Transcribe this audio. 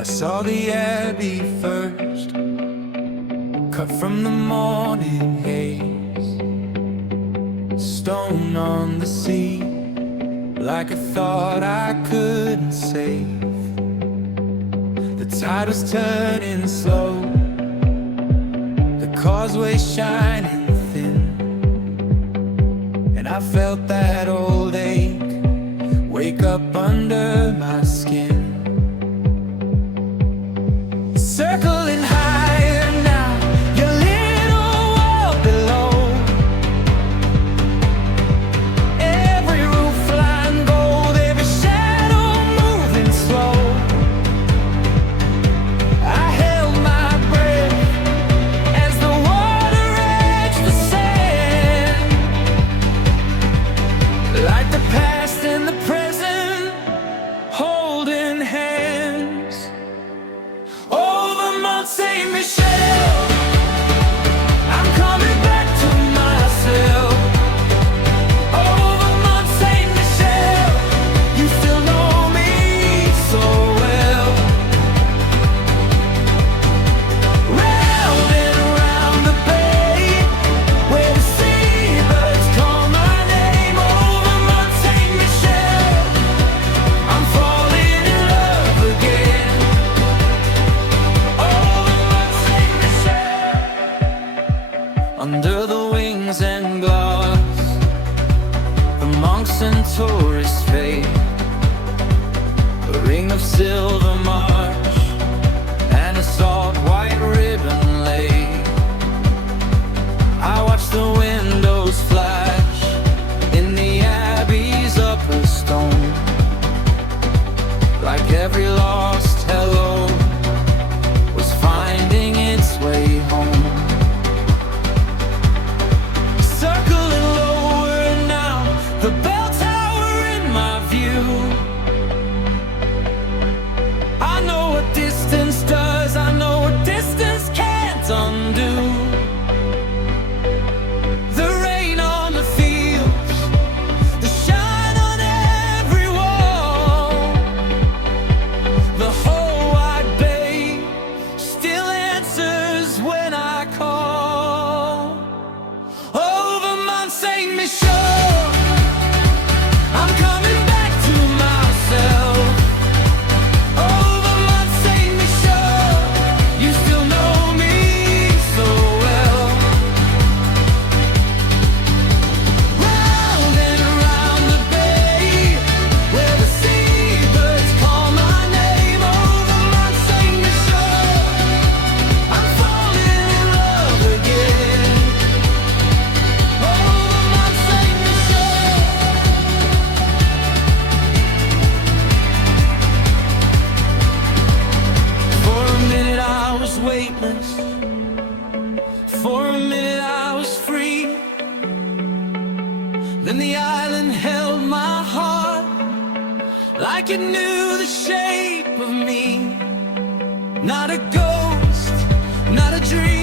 I saw the abbey first, cut from the morning haze, stone on the sea, like a thought I couldn't save. The tide was turning slow, the causeway shining thin, and I felt that old ache wake up under my skin. Circling higher now, your little world below. Every roof line gold, every shadow moving slow. I held my breath as the water edged the sand, like the past and the present holding hands. Over Mont Saint-Michel, I'm coming back to myself. Over Mont Saint-Michel, you still know me so well. Round and around the bay, where the seabirds call my name. Over Mont Saint-Michel, I'm falling in love again. Under the wings and glass, the monks and tourists fade, a ring of silver march and a soft white ribbon laid. I watch the windows flash in the abbey's upper stone, like every lost hello was finding its way home. Circling lower now, the bell tower in my view. I know what distance does, I know what distance can't undo. The rain on the fields, the shine on every wall, the whole wide bay still answers when I call. Over Mont Saint-Michel, I'm coming back to myself. Over Mont Saint-Michel, you still know me so well. Round and around the bay, where the seabirds call my name. Over Mont Saint-Michel, I'm falling in love again. Over Mont Saint-Michel. For a minute I was weightless, for a minute I was free. Then the island held my heart like it knew the shape of me. Not a ghost, not a dream.